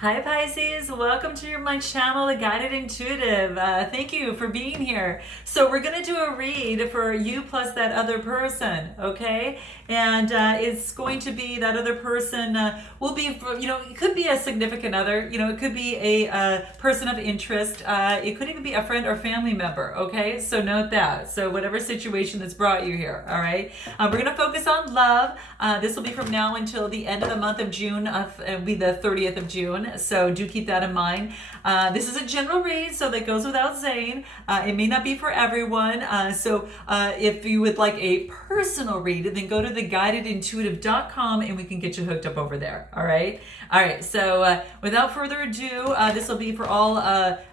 Hi Pisces, welcome to my channel, The Guided Intuitive. Thank you for being here. So we're going to do a read for you plus that other person, okay? And it's going to be that other person will be, it could be a significant other, it could be a person of interest. It could even be a friend or family member, okay? So note that. So whatever situation that's brought you here, all right? We're going to focus on love. This will be from now until the end of the month of June. It'll be the 30th of June. So do keep that in mind. This is a general read, so that goes without saying. It may not be for everyone. So if you would like a personal read, then go to theguidedintuitive.com and we can get you hooked up over there. All right. All right. So without further ado, this will be for all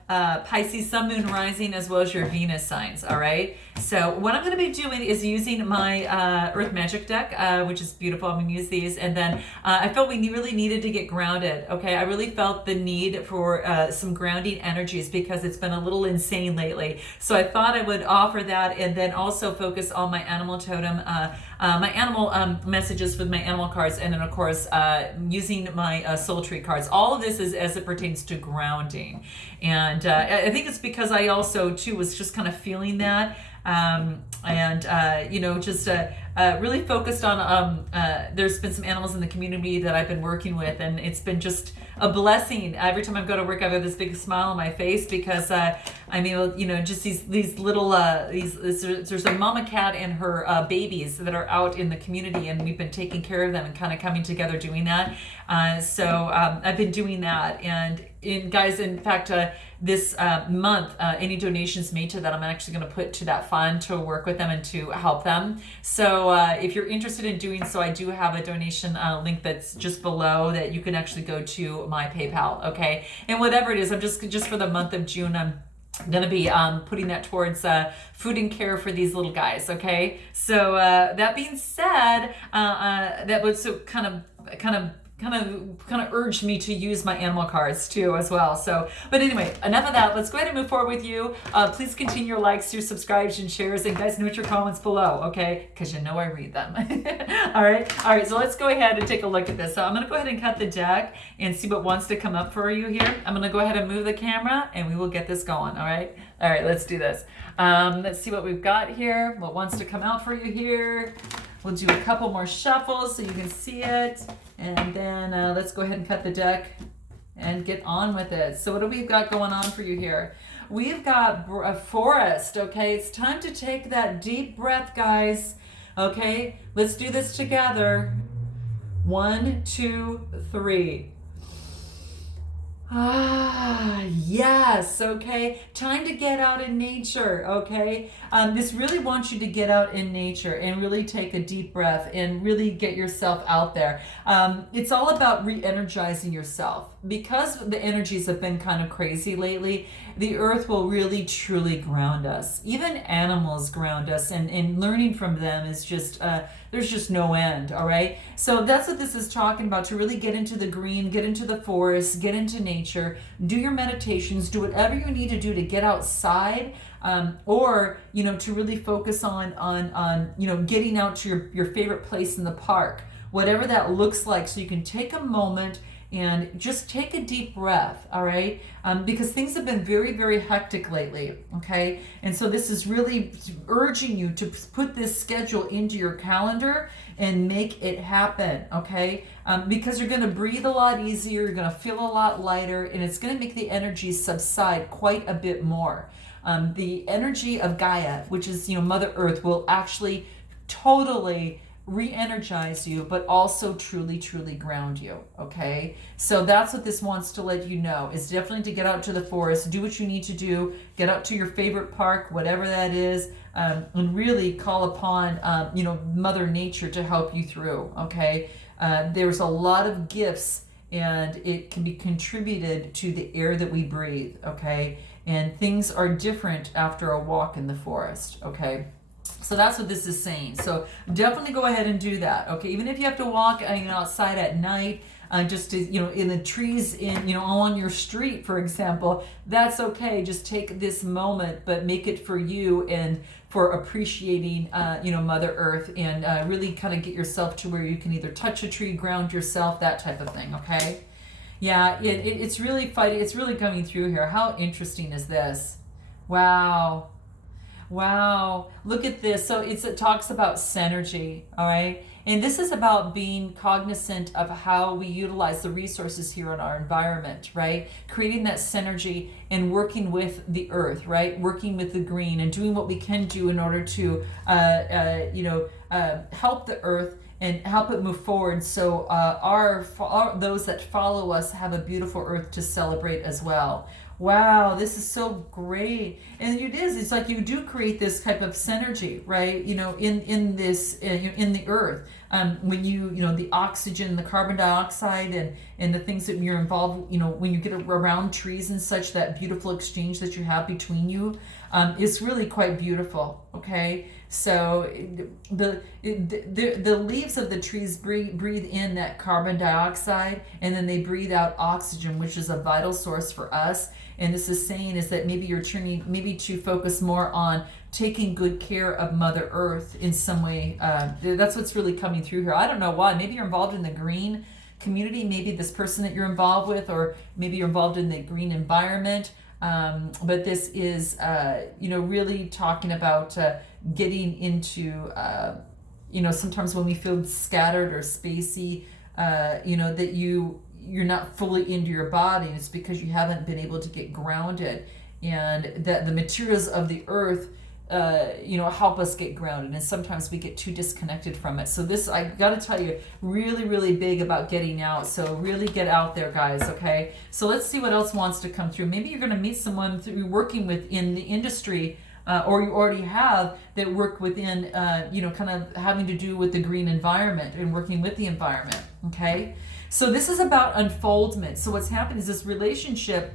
Pisces, Sun, Moon, Rising, as well as your Venus signs. All right. So what I'm going to be doing is using my Earth Magic deck, which is beautiful. I'm going to use these, and then I felt we really needed to get grounded. Okay, I really felt the need for some grounding energies because it's been a little insane lately. So I thought I would offer that, and then also focus on my animal totem, my animal messages with my animal cards, and then of course using my soul tree cards. All of this is as it pertains to grounding, and I think it's because I also too was just kind of feeling that. Just really focused on, there's been some animals in the community that I've been working with, and it's been just a blessing. Every time I go to work, I have this big smile on my face because, just these little, there's a mama cat and her babies that are out in the community, and we've been taking care of them and kind of coming together doing that. I've been doing that, and in fact, this month, any donations made to that, I'm actually going to put to that fund to work with them and to help them. So if you're interested in doing so, I do have a donation link that's just below that you can actually go to my PayPal, okay? And whatever it is, I'm just for the month of June, I'm going to be putting that towards food and care for these little guys, okay? So that being said, that was so kind of urged me to use my animal cards too as well. So, but anyway, enough of that. Let's go ahead and move forward with you. Please continue your likes, your subscribes, and shares, and guys, note your comments below, okay? Because you know I read them. All right. So let's go ahead and take a look at this. So I'm going to go ahead and cut the deck and see what wants to come up for you here. I'm going to go ahead and move the camera, and we will get this going. All right. Let's do this. Let's see what we've got here. What wants to come out for you here? We'll do a couple more shuffles so you can see it. And then let's go ahead and cut the deck and get on with it. So what do we got going on for you here? We've got a forest, okay? It's time to take that deep breath, guys. Okay, let's do this together. 1, 2, 3. Yes, okay. Time to get out in nature, okay? This really wants you to get out in nature and really take a deep breath and really get yourself out there. It's all about re-energizing yourself. Because the energies have been kind of crazy lately, the earth will really truly ground us. Even animals ground us, and learning from them is just, there's just no end, all right? So that's what this is talking about, to really get into the green, get into the forest, get into nature, do your meditations, do whatever you need to do to get outside, or, to really focus on getting out to your favorite place in the park, whatever that looks like, so you can take a moment and just take a deep breath, all right? Because things have been very, very hectic lately, okay? And so this is really urging you to put this schedule into your calendar and make it happen, okay? Because you're gonna breathe a lot easier, you're gonna feel a lot lighter, and it's gonna make the energy subside quite a bit more. The energy of Gaia, which is, Mother Earth, will actually totally re-energize you, but also truly ground you, okay? So that's what this wants to let you know, is definitely to get out to the forest, do what you need to do, get out to your favorite park, whatever that is, and really call upon Mother Nature to help you through, okay? There's a lot of gifts, and it can be contributed to the air that we breathe, okay? And things are different after a walk in the forest, okay? So that's what this is saying. So definitely go ahead and do that, okay? Even if you have to walk outside at night, just to, in the trees on your street, for example, that's okay. Just take this moment, but make it for you and for appreciating, Mother Earth, and really kind of get yourself to where you can either touch a tree, ground yourself, that type of thing, okay? Yeah, it's really fighting. It's really coming through here. How interesting is this? Wow. Wow, look at this. So it talks about synergy, all right? And this is about being cognizant of how we utilize the resources here in our environment, right? Creating that synergy and working with the earth, right? Working with the green and doing what we can do in order to, help the earth and help it move forward, so our those that follow us have a beautiful earth to celebrate as well. Wow, this is so great. And it is, it's like you do create this type of synergy, right? In this, in the earth. When the oxygen, the carbon dioxide, and the things that you're involved, when you get around trees and such, that beautiful exchange that you have between you, is really quite beautiful, okay? So the leaves of the trees breathe in that carbon dioxide, and then they breathe out oxygen, which is a vital source for us. And this is saying is that maybe you're turning, maybe to focus more on taking good care of Mother Earth in some way. That's what's really coming through here. I don't know why. Maybe you're involved in the green community. Maybe this person that you're involved with, or maybe you're involved in the green environment. But this is, really talking about getting into, sometimes when we feel scattered or spacey, that you're not fully into your body. It's because you haven't been able to get grounded, and that the materials of the earth help us get grounded, and sometimes we get too disconnected from it. So this, I gotta tell you, really, really big about getting out. So really get out there, guys, okay? So let's see what else wants to come through. Maybe you're gonna meet someone through working within the industry, or you already have, that work within, kind of having to do with the green environment and working with the environment, okay? So this is about unfoldment. So what's happened is this relationship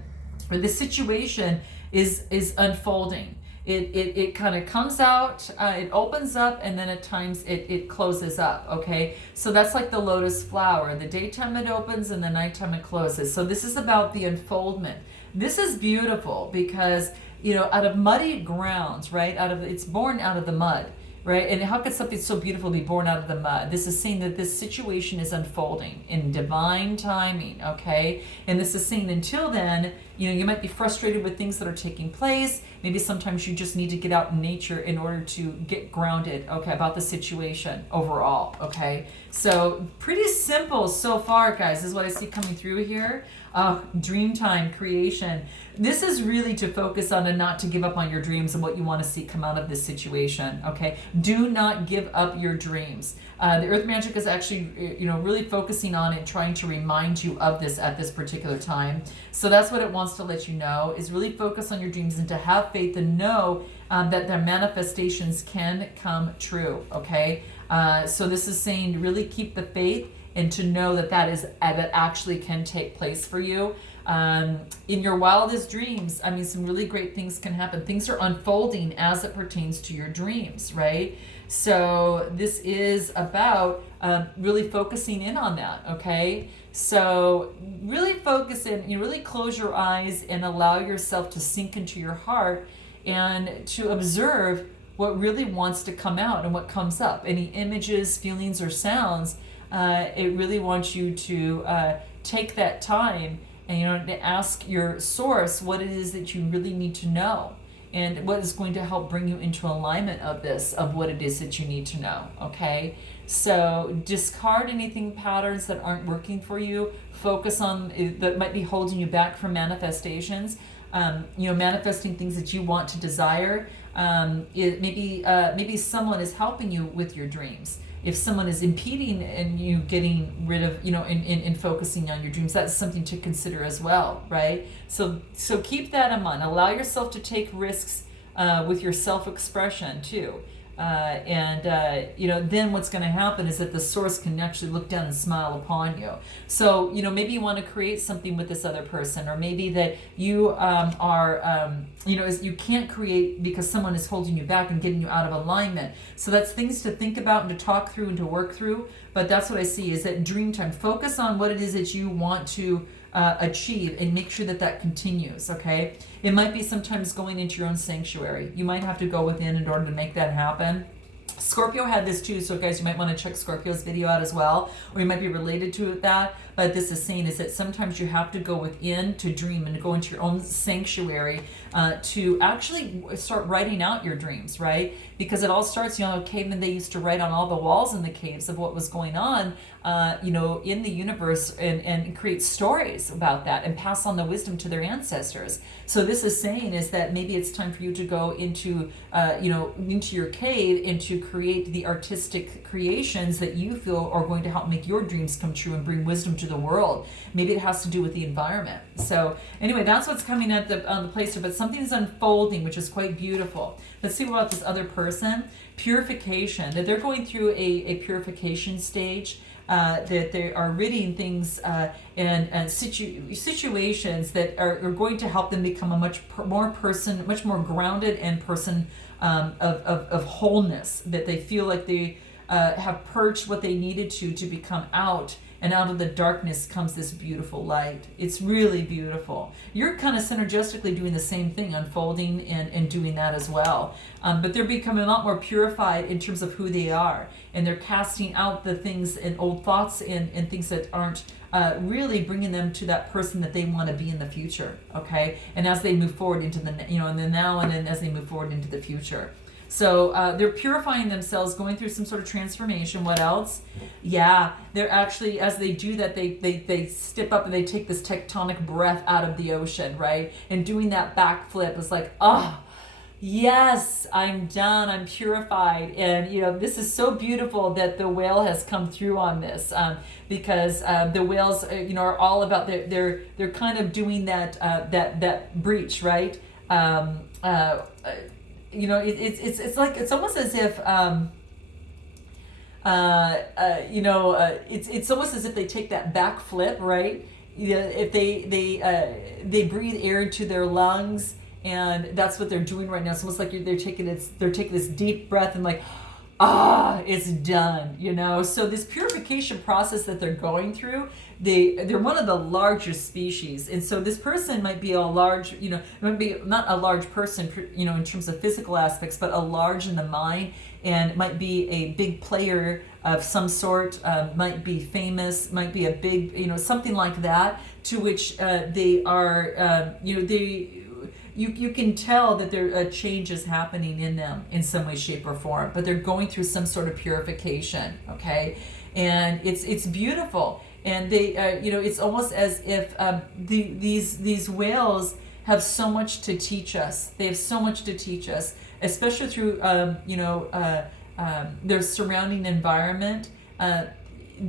or this situation is unfolding. It kind of comes out, it opens up, and then at times it closes up, okay? So that's like the lotus flower. The daytime it opens and the nighttime it closes. So this is about the unfoldment. This is beautiful because, out of muddy grounds, right? It's born out of the mud. Right? And how could something so beautiful be born out of the mud? This is saying that this situation is unfolding in divine timing, okay? And this is saying until then, you might be frustrated with things that are taking place. Maybe sometimes you just need to get out in nature in order to get grounded, okay, about the situation overall, okay? So pretty simple so far, guys, is what I see coming through here. Dream time, creation. This is really to focus on and not to give up on your dreams and what you want to see come out of this situation, okay? Do not give up your dreams. The Earth Magic is actually, really focusing on it, trying to remind you of this at this particular time. So that's what it wants to let you know, is really focus on your dreams and to have faith and know that their manifestations can come true, okay? So this is saying to really keep the faith and to know that that actually can take place for you. In your wildest dreams, some really great things can happen. Things are unfolding as it pertains to your dreams, right? So this is about really focusing in on that, okay? So really focus in, really close your eyes and allow yourself to sink into your heart and to observe what really wants to come out and what comes up. Any images, feelings, or sounds, it really wants you to take that time and to ask your source what it is that you really need to know and what is going to help bring you into alignment of what it is that you need to know, okay? So discard anything, patterns that aren't working for you. Focus on that might be holding you back from manifestations. Manifesting things that you want to desire. Maybe someone is helping you with your dreams. If someone is impeding in you getting rid of, in focusing on your dreams, that's something to consider as well, right? So keep that in mind. Allow yourself to take risks with your self-expression too. Then what's going to happen is that the source can actually look down and smile upon you. So, maybe you want to create something with this other person, or maybe that you you can't create because someone is holding you back and getting you out of alignment. So that's things to think about and to talk through and to work through. But that's what I see is that dream time. Focus on what it is that you want to achieve and make sure that continues, okay? It might be sometimes going into your own sanctuary. You might have to go within in order to make that happen. Scorpio had this too, so guys, you might want to check Scorpio's video out as well, or you might be related to that. but this is saying is that sometimes you have to go within to dream and to go into your own sanctuary to actually start writing out your dreams, right? Because it all starts, cavemen, they used to write on all the walls in the caves of what was going on, in the universe, and create stories about that and pass on the wisdom to their ancestors. So this is saying is that maybe it's time for you to go into, into your cave and to create the artistic creations that you feel are going to help make your dreams come true and bring wisdom to the world. Maybe it has to do with the environment. So anyway, that's what's coming at the place here, but something is unfolding, which is quite beautiful. Let's see about this other person. Purification, that they're going through a purification stage. That they are ridding things and situations that are going to help them become a much more grounded and person of wholeness, that they feel like they have purged what they needed to become out, and out of the darkness comes this beautiful light. It's really beautiful. You're kind of synergistically doing the same thing, unfolding and doing that as well. But they're becoming a lot more purified in terms of who they are. And they're casting out the things and old thoughts and things that aren't really bringing them to that person that they want to be in the future, okay? And as they move forward into the, in the now, and then as they move forward into the future. So they're purifying themselves, going through some sort of transformation. What else? Yeah, they're actually, as they do that, they step up and they take this tectonic breath out of the ocean, right? And doing that backflip is like, yes, I'm done, I'm purified. And this is so beautiful that the whale has come through on this, because the whales are all about they're kind of doing that breach, right? It's almost as if it's almost as if they take that back flip, right? If they breathe air into their lungs, and that's what they're doing right now. It's almost like they're taking this deep breath and like, it's done, So this purification process that they're going through, they're one of the larger species. And so this person might be a large, might be not a large person, in terms of physical aspects, but a large in the mind, and might be a big player of some sort, might be famous, might be a big, something like that, to which they are, You can tell that a change is happening in them in some way, shape, or form, but they're going through some sort of purification, okay? And it's beautiful, and they, it's almost as if these whales have so much to teach us. They have so much to teach us, especially through their surrounding environment.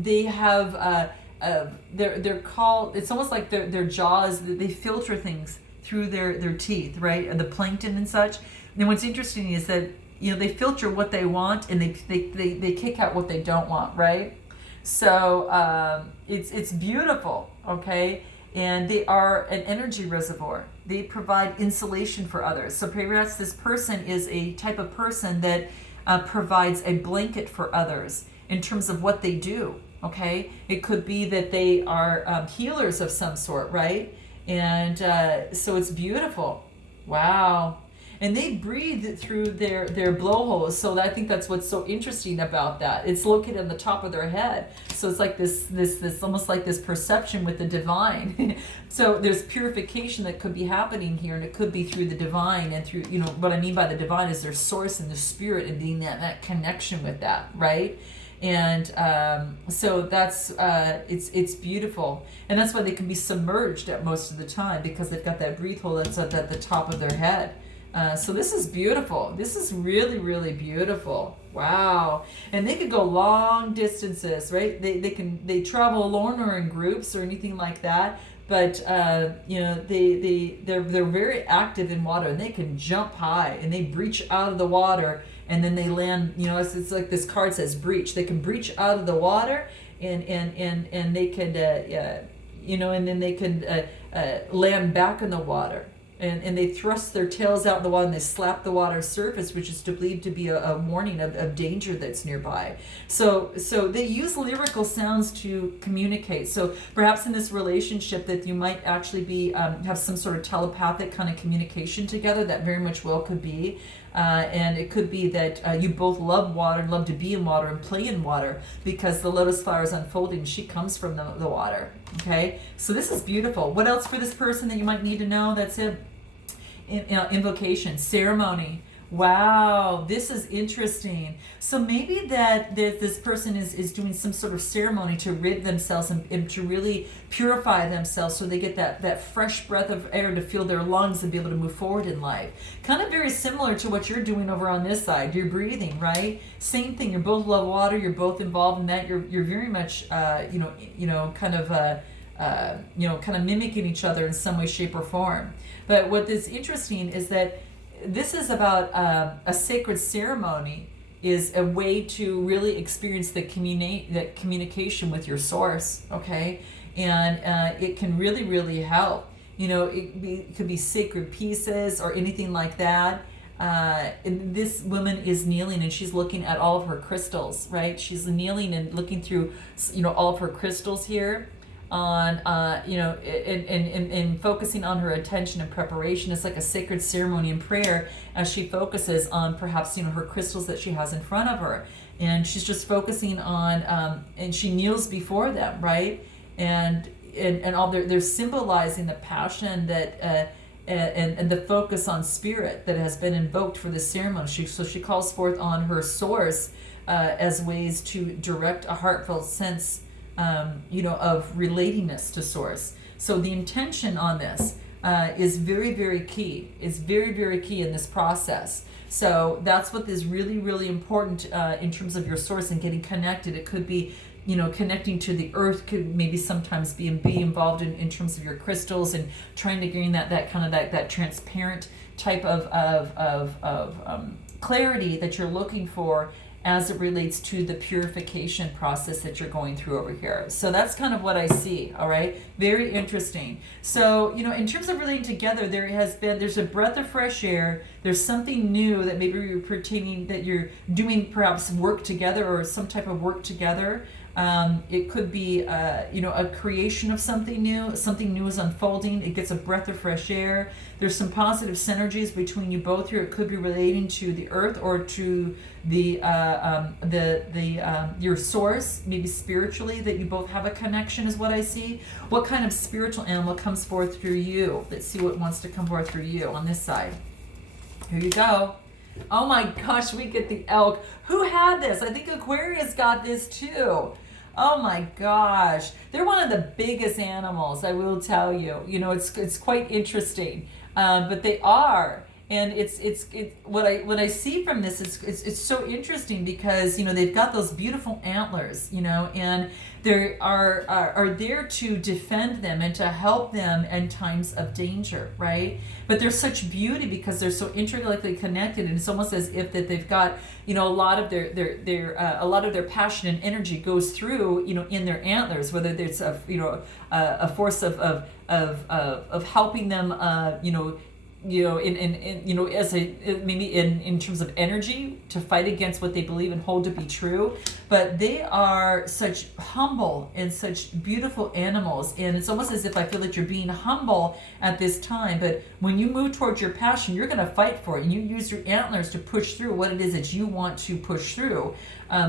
They have they're called. It's almost like their jaws. They filter things through their teeth, right? And the plankton and such. And what's interesting is that they filter what they want, and they kick out what they don't want, right? So it's beautiful, okay? And they are an energy reservoir. They provide insulation for others. So perhaps this person is a type of person that provides a blanket for others in terms of what they do, okay? It could be that they are healers of some sort, right? And so it's beautiful. Wow. And they breathe through their blowholes. So I think that's what's so interesting about that. It's located on the top of their head. So it's like this almost like this perception with the divine. So there's purification that could be happening here, and it could be through the divine, and through, what I mean by the divine is their source and the spirit, and being that connection with that, right? And so that's it's beautiful, and that's why they can be submerged at most of the time, because they've got that breathe hole that's at the top of their head. So this is beautiful. This is really, really beautiful. Wow. And they could go long distances, right? They travel alone or in groups or anything like that. But they're very active in water, and they can jump high, and they breach out of the water, and then they land. It's like this card says breach. They can breach out of the water, and they could and then they could land back in the water. And they thrust their tails out in the water, and they slap the water surface, which is believed to be a warning of danger that's nearby. So they use lyrical sounds to communicate. So perhaps in this relationship that you might actually be have some sort of telepathic kind of communication together. That very much well could be. And it could be that you both love water and love to be in water and play in water, because the lotus flower is unfolding. She comes from the water. Okay, so this is beautiful. What else for this person that you might need to know? That's it. Invocation, ceremony. Wow, this is interesting. So maybe that this person is doing some sort of ceremony to rid themselves and to really purify themselves, so they get that fresh breath of air to fill their lungs and be able to move forward in life. Kind of very similar to what you're doing over on this side. You're breathing, right? Same thing. You both love water. You're both involved in that. You're very much kind of mimicking each other in some way, shape, or form. But what is interesting is that this is about a sacred ceremony, is a way to really experience the communication with your source, okay? And it can really, really help. It could be sacred pieces or anything like that. And this woman is kneeling and she's looking at all of her crystals, right? She's kneeling and looking through, all of her crystals here, on and focusing on her attention and preparation. It's like a sacred ceremony and prayer as she focuses on perhaps her crystals that she has in front of her, and she's just focusing on and she kneels before them, right? And all they're symbolizing the passion that and the focus on spirit that has been invoked for this ceremony. So she calls forth on her source as ways to direct a heartfelt sense of relatingness to source. So the intention on this is very, very key. It's very, very key in this process. So that's what is really, really important in terms of your source and getting connected. It could be, connecting to the earth, could maybe sometimes be involved in terms of your crystals and trying to gain that kind of that transparent type of clarity that you're looking for as it relates to the purification process that you're going through over here. So that's kind of what I see, all right? Very interesting. So, in terms of relating together, there's a breath of fresh air. There's something new that maybe you're doing perhaps work together or some type of work together. It could be, a creation of something new. Something new is unfolding. It gets a breath of fresh air. There's some positive synergies between you both here. It could be relating to the earth or to your source, maybe spiritually, that you both have a connection is what I see. What kind of spiritual animal comes forth through you? Let's see what wants to come forth through you on this side. Here you go. Oh my gosh, we get the elk. Who had this? I think Aquarius got this too. Oh my gosh. They're one of the biggest animals, I will tell you. It's quite interesting. But they are. And what I see from this is it's so interesting because they've got those beautiful antlers, and they are there to defend them and to help them in times of danger, right? But there's such beauty because they're so intricately connected, and it's almost as if that they've got a lot of their passion and energy goes through in their antlers, whether it's a force of helping them in terms of energy to fight against what they believe and hold to be true. But they are such humble and such beautiful animals, and it's almost as if I feel that you're being humble at this time, but when you move towards your passion, you're going to fight for it, and you use your antlers to push through what it is that you want to push through,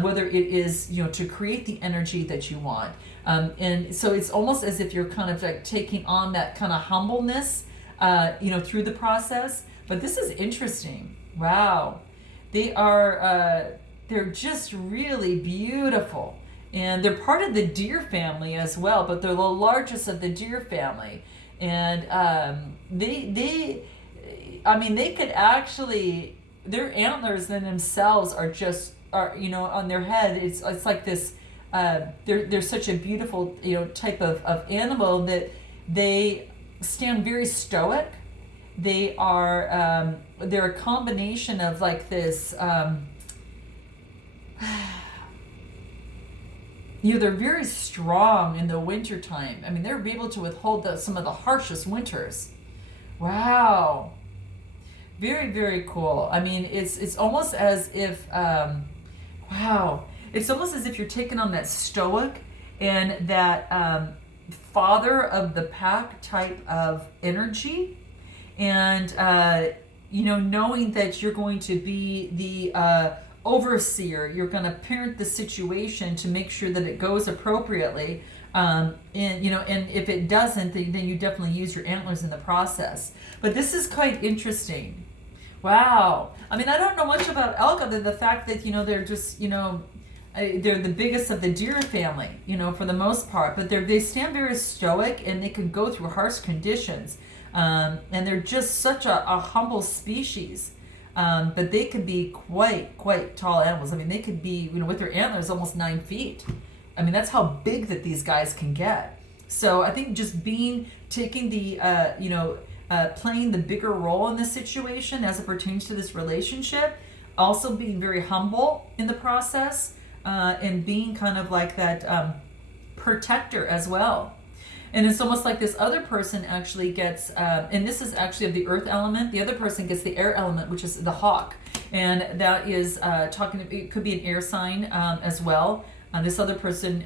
whether it is to create the energy that you want, and so it's almost as if you're kind of like taking on that kind of humbleness through the process. But this is interesting. Wow. They are, they're just really beautiful. And they're part of the deer family as well, but they're the largest of the deer family. And they could actually, their antlers in themselves are on their head. It's like this, they're such a beautiful, type of animal that they stand very stoic. They are they're a combination of like this they're very strong in the winter time. I mean, they're able to withhold some of the harshest winters. Wow. Very, very cool. I mean, it's almost as if wow. It's almost as if you're taking on that stoic and that father of the pack type of energy, and knowing that you're going to be the overseer, you're going to parent the situation to make sure that it goes appropriately. And if it doesn't, then you definitely use your antlers in the process. But this is quite interesting. Wow. I mean, I don't know much about elk other than the fact that, they're just, they're the biggest of the deer family, for the most part. But they stand very stoic, and they can go through harsh conditions. And they're just such a humble species. But they could be quite tall animals. I mean, they could be, with their antlers almost 9 feet. I mean, that's how big that these guys can get. So I think just taking the, playing the bigger role in this situation as it pertains to this relationship, also being very humble in the process, and being kind of like that protector as well. And it's almost like this other person actually gets, and this is actually of the earth element, the other person gets the air element, which is the hawk. And that is it could be an air sign as well. This other person,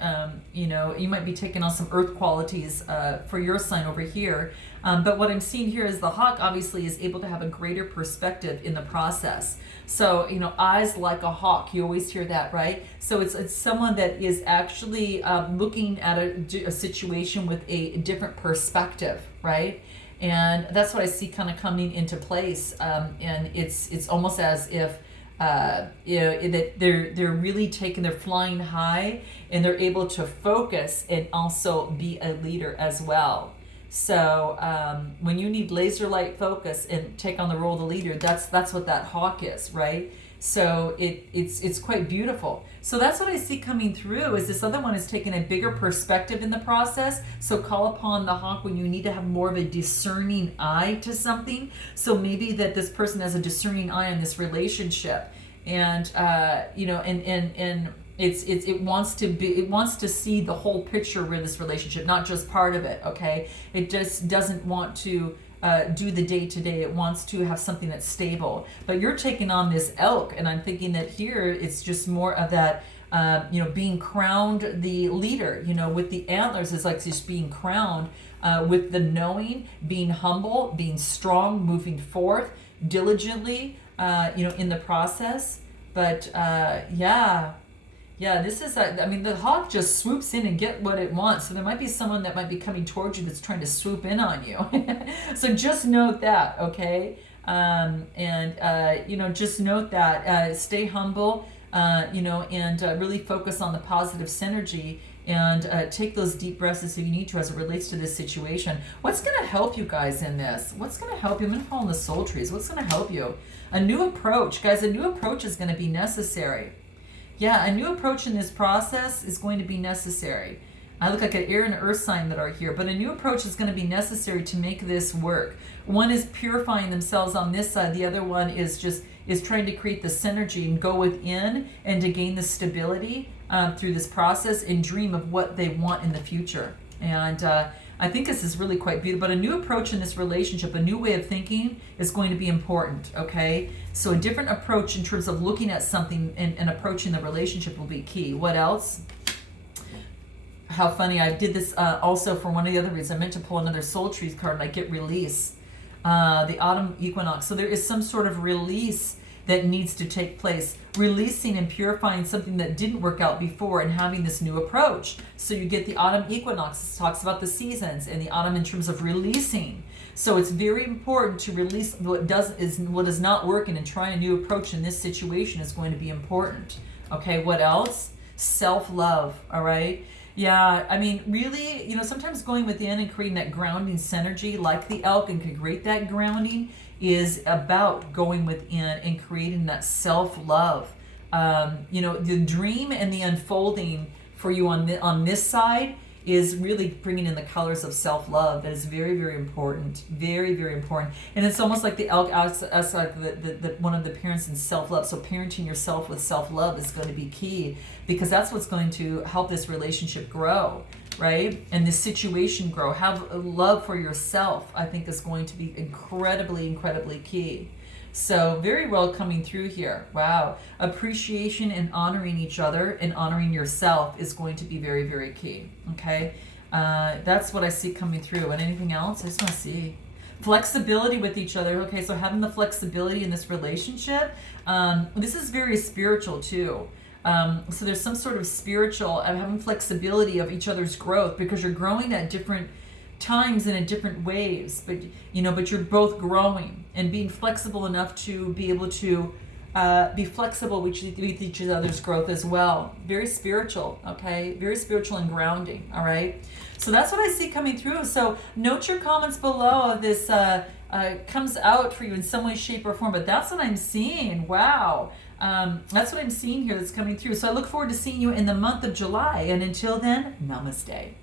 you might be taking on some earth qualities for your sign over here. But what I'm seeing here is the hawk obviously is able to have a greater perspective in the process. So, eyes like a hawk, you always hear that, right? So it's someone that is actually looking at a situation with a different perspective, right? And that's what I see kind of coming into place. And it's almost as if that they're really they're flying high, and they're able to focus and also be a leader as well. So when you need laser light focus and take on the role of the leader, that's what that hawk is, right? So it's quite beautiful. So that's what I see coming through, is this other one is taking a bigger perspective in the process. So call upon the hawk when you need to have more of a discerning eye to something. So maybe that this person has a discerning eye on this relationship, and it wants to see the whole picture in this relationship, not just part of it. Okay, it just doesn't want to do the day-to-day. It wants to have something that's stable. But you're taking on this elk, and I'm thinking that here it's just more of that being crowned the leader, with the antlers is like just being crowned, with the knowing, being humble, being strong, moving forth diligently, in the process. But this is, the hawk just swoops in and get what it wants. So there might be someone that might be coming towards you that's trying to swoop in on you. So just note that, okay? Just note that, stay humble, and really focus on the positive synergy, and take those deep breaths if you need to as it relates to this situation. What's going to help you guys in this? What's going to help you? I'm going to follow the soul trees. What's going to help you? A new approach. Guys, a new approach is going to be necessary. Yeah, a new approach in this process is going to be necessary. I look like an air and earth sign that are here, but a new approach is going to be necessary to make this work. One is purifying themselves on this side. The other one is trying to create the synergy and go within and to gain the stability through this process and dream of what they want in the future. And I think this is really quite beautiful. But a new approach in this relationship, a new way of thinking is going to be important, okay? So a different approach in terms of looking at something and approaching the relationship will be key. What else? How funny. I did this also for one of the other reasons. I meant to pull another soul trees card, and I get release. The autumn equinox. So there is some sort of release that needs to take place. Releasing and purifying something that didn't work out before and having this new approach. So you get the autumn equinox. It talks about the seasons, and the autumn in terms of releasing. So it's very important to release what is not working, and trying a new approach in this situation is going to be important. Okay, what else? Self-love, all right? Yeah, I mean, really, sometimes going within and creating that grounding synergy like the elk and can create that grounding is about going within and creating that self-love. The dream and the unfolding for you on this side is really bringing in the colors of self-love. That is very, very important. Very, very important. And it's almost like the elk acts like the one of the parents in self-love. So parenting yourself with self-love is going to be key, because that's what's going to help this relationship grow, right? And this situation grow. Have love for yourself, I think, is going to be incredibly, incredibly key. So very well coming through here. Wow. Appreciation and honoring each other and honoring yourself is going to be very, very key. Okay. That's what I see coming through. And anything else? I just want to see. Flexibility with each other. Okay, so having the flexibility in this relationship. This is very spiritual too. So there's some sort of spiritual having flexibility of each other's growth, because you're growing at different times and in different waves, but but you're both growing and being flexible enough to be able to be flexible with each other's growth as well. Very spiritual, okay? Very spiritual and grounding, all right? So that's what I see coming through. So note your comments below if this comes out for you in some way, shape, or form, but that's what I'm seeing. Wow. That's what I'm seeing here that's coming through. So I look forward to seeing you in the month of July, and until then, namaste.